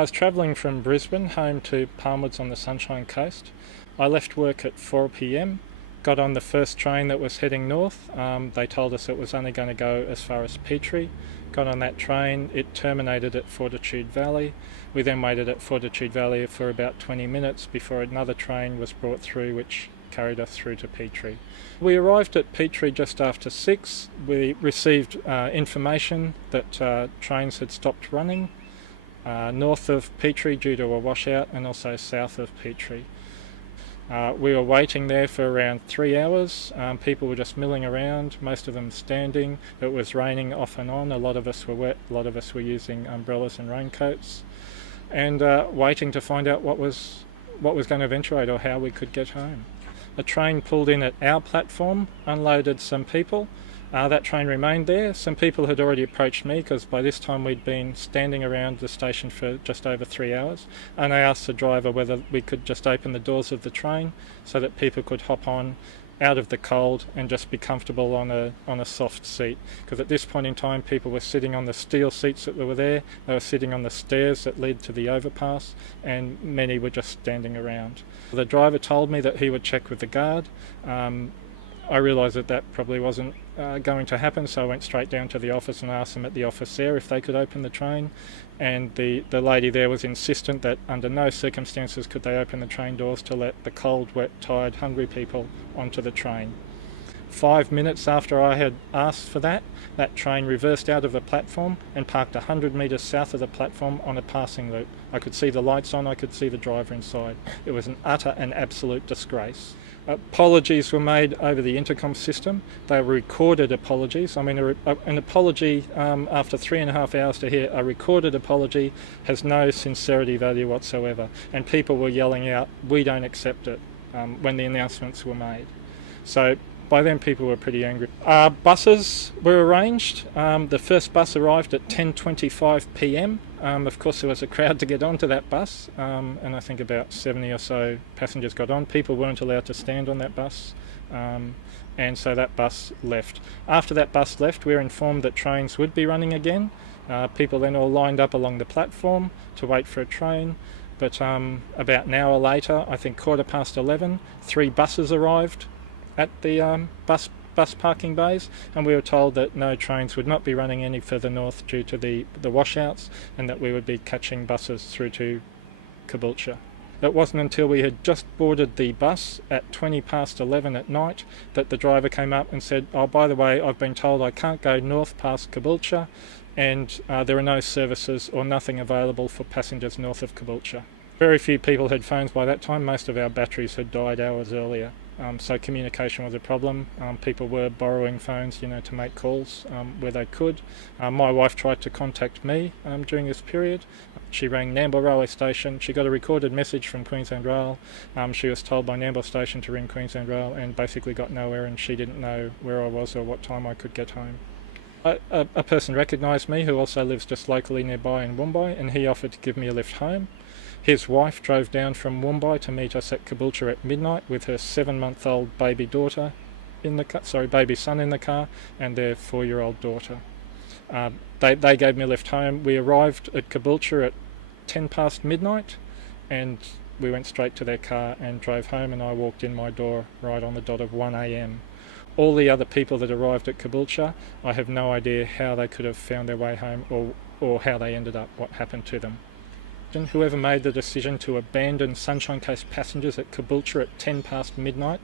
I was travelling from Brisbane home to Palmwoods on the Sunshine Coast. I left work at 4 p.m, got on the first train that was heading north. They told us it was only going to go as far as Petrie. Got on that train, it terminated at Fortitude Valley. We then waited at Fortitude Valley for about 20 minutes before another train was brought through which carried us through to Petrie. We arrived at Petrie just after 6. We received information that trains had stopped running north of Petrie due to a washout and also south of Petrie. We were waiting there for around 3 hours. People were just milling around, most of them standing. It was raining off and on. A lot of us were wet, a lot of us were using umbrellas and raincoats, and waiting to find out what was going to eventuate or how we could get home. A train pulled in at our platform, unloaded some people. That train remained there. Some people had already approached me because by this time we'd been standing around the station for just over 3 hours, and I asked the driver whether we could just open the doors of the train so that people could hop on out of the cold and just be comfortable on a soft seat, because at this point in time people were sitting on the steel seats that were there, they were sitting on the stairs that led to the overpass, and many were just standing around. The driver told me that he would check with the guard. I realised that probably wasn't going to happen, so I went straight down to the office and asked them at the office there if they could open the train, and the lady there was insistent that under no circumstances could they open the train doors to let the cold, wet, tired, hungry people onto the train. 5 minutes after I had asked for that train reversed out of the platform and parked 100 metres south of the platform on a passing loop. I could see the lights on, I could see the driver inside. It was an utter and absolute disgrace. Apologies were made over the intercom system. They were recorded apologies. I mean, an apology after 3.5 hours to hear a recorded apology has no sincerity value whatsoever. And people were yelling out, "We don't accept it," when the announcements were made. So by then people were pretty angry. Buses were arranged. The first bus arrived at 10:25 p.m. Of course there was a crowd to get onto that bus, and I think about 70 or so passengers got on. People weren't allowed to stand on that bus, and so that bus left. After that bus left, we were informed that trains would be running again. People then all lined up along the platform to wait for a train. But about an hour later, I think 11:15, 3 buses arrived at the bus parking bays, and we were told that no trains would not be running any further north due to the washouts, and that we would be catching buses through to Caboolture. It wasn't until we had just boarded the bus at 11:20 at night that the driver came up and said, "Oh, by the way, I've been told I can't go north past Caboolture, and there are no services or nothing available for passengers north of Caboolture." Very few people had phones by that time. Most of our batteries had died hours earlier. So communication was a problem. People were borrowing phones, to make calls where they could. My wife tried to contact me during this period. She rang Nambour Railway Station. She got a recorded message from Queensland Rail. She was told by Nambour Station to ring Queensland Rail and basically got nowhere, and she didn't know where I was or what time I could get home. A person recognised me who also lives just locally nearby in Woombye, and he offered to give me a lift home. His wife drove down from Woombye to meet us at Caboolture at midnight with her 7-month-old baby son in the car, and their 4-year-old daughter. They gave me a lift home. We arrived at Caboolture at 10 past midnight, and we went straight to their car and drove home, and I walked in my door right on the dot of 1 a.m. All the other people that arrived at Caboolture, I have no idea how they could have found their way home or how they ended up, what happened to them. Whoever made the decision to abandon Sunshine Coast passengers at Caboolture at 10 past midnight,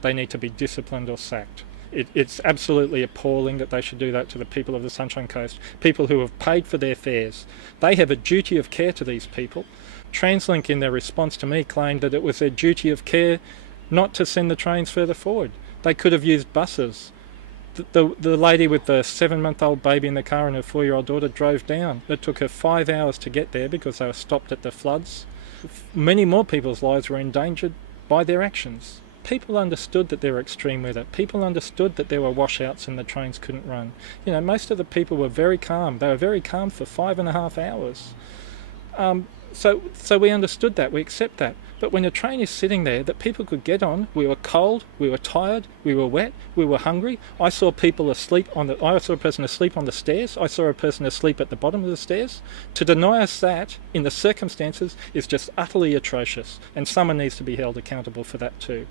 they need to be disciplined or sacked. It's absolutely appalling that they should do that to the people of the Sunshine Coast, people who have paid for their fares. They have a duty of care to these people. TransLink, in their response to me, claimed that it was their duty of care not to send the trains further forward. They could have used buses. The lady with the 7-month-old baby in the car and her 4-year-old daughter drove down. It took her 5 hours to get there because they were stopped at the floods. Many more people's lives were endangered by their actions. People understood that there were extreme weather. People understood that there were washouts and the trains couldn't run. Most of the people were very calm. They were very calm for 5.5 hours. So we understood that, we accept that. But when a train is sitting there that people could get on, we were cold, we were tired, we were wet, we were hungry. I saw people asleep I saw a person asleep on the stairs. I saw a person asleep at the bottom of the stairs. To deny us that in the circumstances is just utterly atrocious, and someone needs to be held accountable for that too.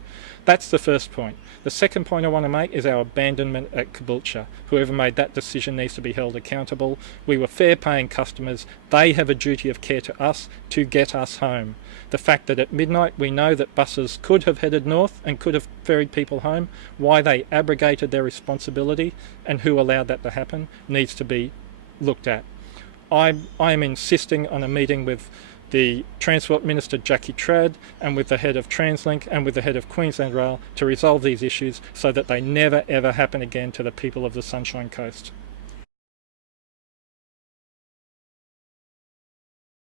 That's the first point. The second point I want to make is our abandonment at Caboolture. Whoever made that decision needs to be held accountable. We were fair paying customers. They have a duty of care to us to get us home. The fact that at midnight we know that buses could have headed north and could have ferried people home, why they abrogated their responsibility and who allowed that to happen needs to be looked at. I am insisting on a meeting with the Transport Minister Jackie Trad and with the head of Translink and with the head of Queensland Rail to resolve these issues so that they never ever happen again to the people of the Sunshine Coast.